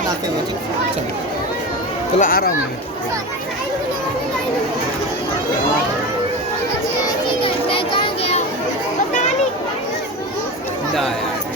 अपन आते हुए, ठीक है? चलो चलो, आ रहा हूँ मैं। कहाँ गया? पता नहीं। ना यार।